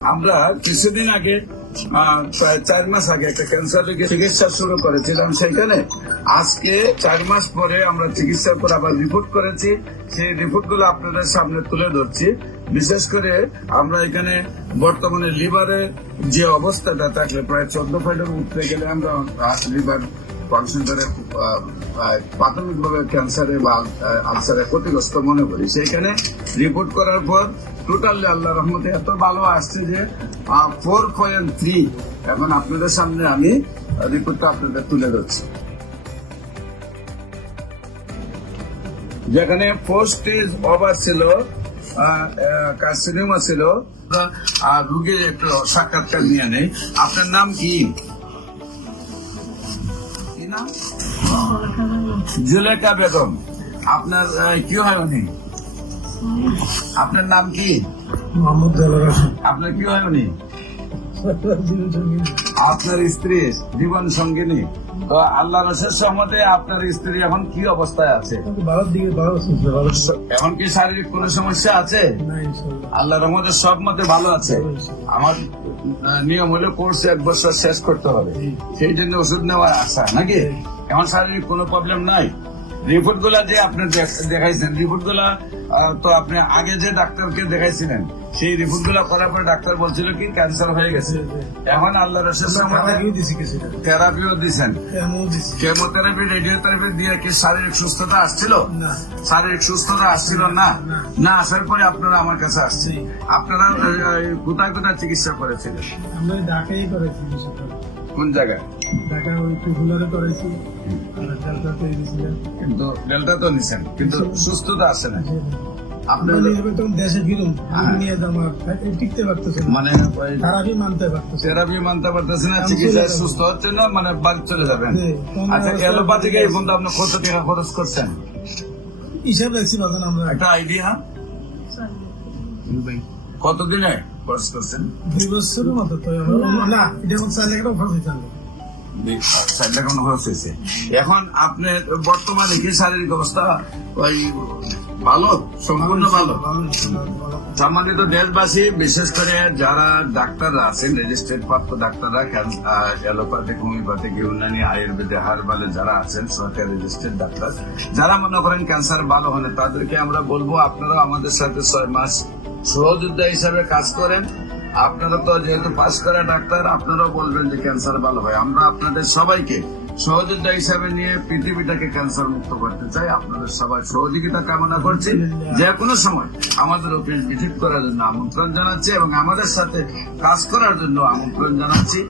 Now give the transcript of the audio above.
আমরা কিছুদিন আগে প্রায় 4 মাস আগে একটা ক্যান্সার রোগের চিকিৎসা শুরু করেছিলাম। সেখানে আজকে 4 মাস পরে আমরা চিকিৎসার পর আবার রিপোর্ট করেছি। সেই রিপোর্ট গুলো আপনাদের সামনে তুলে ধরছি। বিশেষ করে আমরা এখানে বর্তমানে লিভারে যে অবস্থাটা থাকলে প্রায় 14 পয়েন্টের উঠতে গেলে আমরা লিভার ফাংশনটারে প্রাথমিকভাবে ক্যান্সারে বা আলসারে ক্ষতিগ্রস্ত মনে করি। সেইখানে রিপোর্ট করার পর টোটালি আল্লাহ রহমতে এত ভালো আসছে যে 4.3। এখন আপনাদের সামনে আমি রিপোর্টটা আপনাদের তুলে ধরছি। যেখানে 4 স্টেজ ওভার ছিল, কার্সিনোমা ছিল। রোগীর একটু সাক্ষাৎকার নিয়ে নেই। আপনার নাম কি? জুলেখা বেগম। আপনার কি হয় উনি? আপনার নাম কি? আপনার কি হয় উনি? আপনার স্ত্রী জীবন সঙ্গিনী। তো আল্লাহ রসের সম্মতে আপনার স্ত্রী এখন কি অবস্থায় আছে? এখন কি শারীরিক কোনো সমস্যা আছে? আল্লাহ রহমতের সব মতে ভালো আছে। আমার নিয়ম হলে কোর্স 1 বছর শেষ করতে হবে, সেই জন্য ওষুধ নেওয়ার আশা নাকি। এখন শারীরিক কোনো প্রবলেম নাই। রিপোর্ট গুলা যে আপনি দেখাইছেন, রিপোর্ট গুলা তো আপনি আগে যে ডাক্তারকে দেখাইছিলেন, সেই রিপোর্ট গুলা করার পর ডাক্তার বলছিল কি ক্যান্সার হয়ে গেছে। এখন আল্লাহ রসের থেরাপিও দিচ্ছেন, কেমোথেরাপি, রেডিওথেরাপি দিয়ে কি শারীরিক সুস্থতা আসছিল? শারীরিক সুস্থতা আসছিল না। না আসার পরে আপনারা আমার কাছে আসছে। আপনারা কোথায় কোথায় চিকিৎসা করেছিলেন? আমরা ঢাকায় করেছি। কোন জায়গায়? ঢাকা ওই টুকুলারে করেছি, কিন্তু ডেল্টা তো নিছেন, কিন্তু সুস্থতা আসে না। আপনার দেশে ফিরুন নিয়ে টিকতে পারতেছে মানে থেরাপি মানতে পারতেছে না, চিকিৎসায় সুস্থ হচ্ছে না, মানে বাড়ি চলে যাবেন। আচ্ছা, অ্যালোপ্যাথিকে এই পর্যন্ত আপনি কত টাকা খরচ করছেন? হিসাব রাখছি বাজান আমরা। একটা আইডিয়া কতদিনে খরচ করছেন? 2 বছরের মতো। তো না, এটা 4 লাখ টাকা খরচ হয়েছে। 4 লাখ খরচ হয়েছে। এখন আপনার বর্তমানে কি শারীরিক অবস্থা ওই ভালো, সম্পূর্ণ ভালো? সম্মানিত দেশবাসী, বিশেষ করে যারা ডাক্তাররা আছেন, রেজিস্ট্রেড প্রাপ্ত ডাক্তাররা, অ্যালোপ্যাথিক, হোমিওপ্যাথিক, ইউনানি, আয়ুর্বেদে, হার্বালে যারা আছেন, সরকারি রেজিস্ট্রেড ডাক্তার, যারা মনে করেন ক্যান্সার ভালো হলে, তাদেরকে আমরা বলবো আপনারা আমাদের সাথে 6 মাস সহযোদ্ধা হিসাবে কাজ করেন। আপনারা তো যেহেতু পাস করা ডাক্তার, আপনারাও বলবেন যে ক্যান্সার ভালো হয়। আমরা আপনাদের সবাইকে সহযোদ্ধা হিসাবে নিয়ে পৃথিবীটাকে ক্যান্সার মুক্ত করতে চাই। আপনাদের সবাই সহযোগিতা কামনা করছি। যে কোনো সময় আমাদের অফিস ভিজিট করার জন্য আমন্ত্রণ জানাচ্ছি এবং আমাদের সাথে কাজ করার জন্য আমন্ত্রণ জানাচ্ছি।